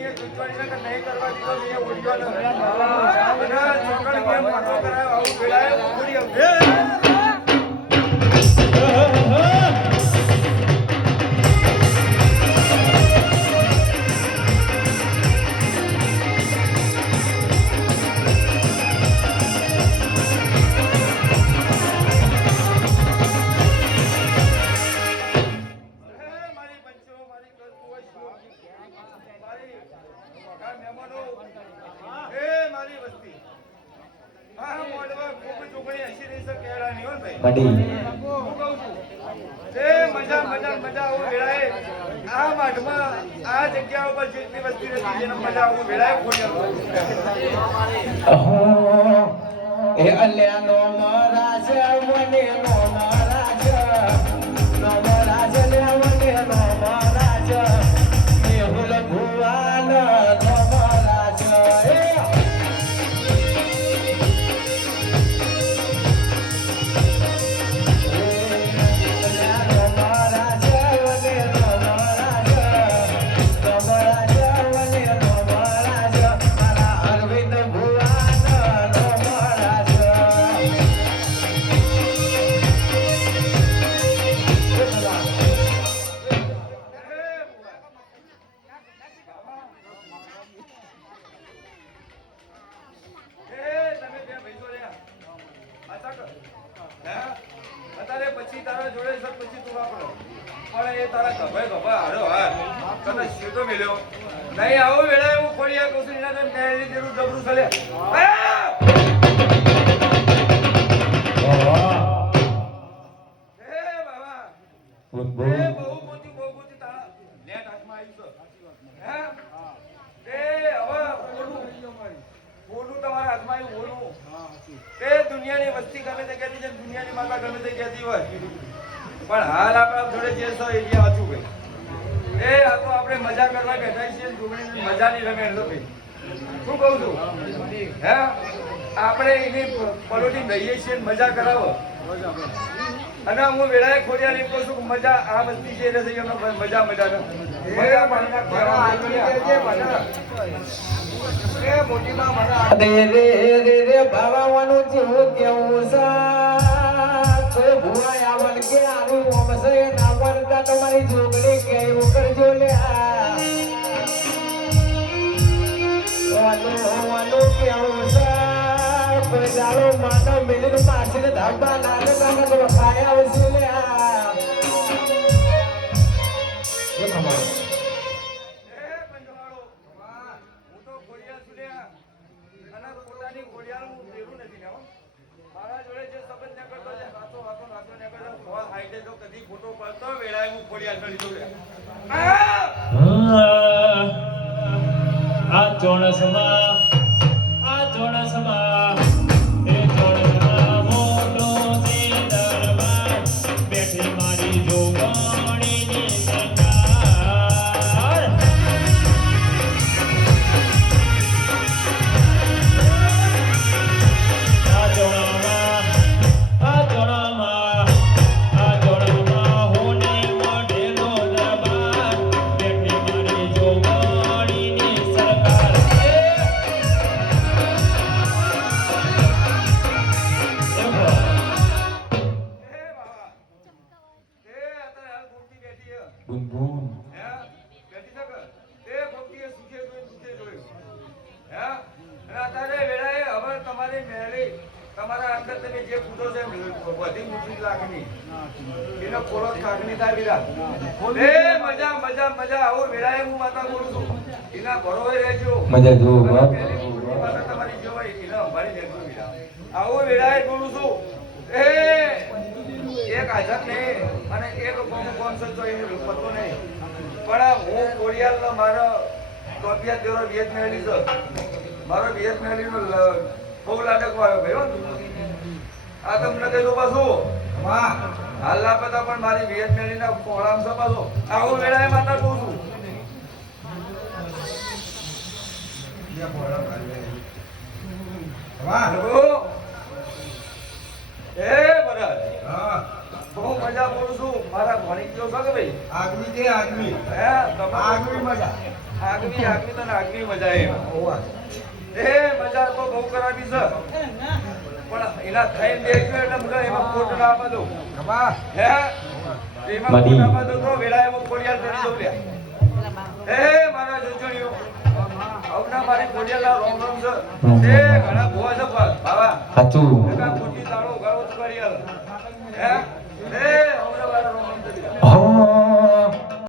એ ચૂંટણીને કે નહીં કરવા દીધો ને એ ઉડ્યો ન અને ચૂંટણી કેમ મોટો કરાયો આવું વેળાએ ઉડી આવજે મજા મજા મજા આવું વેળાએ આ માઠમાં આ જગ્યા ઉપર જેટલી વસ્તી નથી જેનો મજા આવું વેળાએ ખોલ્યા એ અલ્યાનો મહારાજ મને નો મહારાજ નો મહારાજ લે મને નો મહારાજ મેહુલ ભુવાન નો મહારાજ અત્યારે પછી તારા જોડે સર પછી તું વાપરો પણ એ તારા ગભાઈ ગભા હારો હાર તને સીધો મિલ્યો નહીં આવો વેળા હું ખોડિયા કહું છું એના મેળી જેવું જબરું ચાલે બહુ મોટી તારા નેટ હાથમાં આવ્યું છે હે એ હવે બોલું તમારા હાથમાં આવ્યું બોલું એ દુનિયાની વસ્તી ગમે તે કહેતી છે દુનિયાની માતા ગમે તે કહેતી હોય પણ હાલ આપણા જોડે જે છે એ વાંચું ભાઈ એ આ તો આપણે મજા કરવા બેઠા છીએ ડુંગળીની મજા નહીં રમે એટલે ભાઈ શું કહું છું હે આપણે એની પલોટી દઈએ છીએ મજા કરાવો અને હું વેળાએ ખોડિયા ને કહું છું કે મજા આ વસ્તી જે રહે મજા મજા રે બાવાનું જેવું કેવું છે ભુવાય આવન કે આનું ઓમસે ના વરતા તમારી જોગણી કે એવું કરજો લે વાનું કેવું છે કોઈ દાડો માનવ મિલીને પાછળ ધાબા નાગે કાકા તો ખાયા આવશે લે આ ચોણસમાં તમારા અંદર તમે જે પૂછો છે બધી મૂકી લાગણી એનો ખોળો ખાગણી થાય વિરા એ મજા મજા મજા આવો વેળાએ હું માતા બોલું છું એના ભરોએ રહેજો મજા જો માતા તમારી જોવાય એના અંભારી રહેજો વિરા આવો વેળાએ બોલું છું એ એક આઝાદ નહીં અને એક કોણ સચો એનો પતો નહીં પણ હું કોડિયાલનો મારો ટોપિયા તેરો વેદ મેળવી છે મારો વેદ મેળવીનો બહુ લાડકો આવ્યો ભાઈ આ તમને કીધું પાછું હાલ ના પતા પણ મારી વેદ મેળવીના પોળામ છે પાછું આવું વેળાએ માતા કહું છું બહુ મજા બોલું છું મારા ભણી ગયો છો કે ભાઈ આગવી દે આગવી હે આગવી મજા આગવી તો આગવી મજા એમ એ મજા તો બહુ કરાવી છે પણ એના થઈને દેખ્યો એટલે મને એમાં ખોટ ના આપવા દઉં હે એમાં ખોટ આપવા દઉં તો વેળા એમાં ખોડિયાર કરી દઉં લ્યા એ મારા જોજણીઓ આવના મારી ખોડિયારના રોમ રોમ છે એ ઘણા ભૂવા છે બાબા સાચું ખોટી તાળો ગાળો તો કરી હે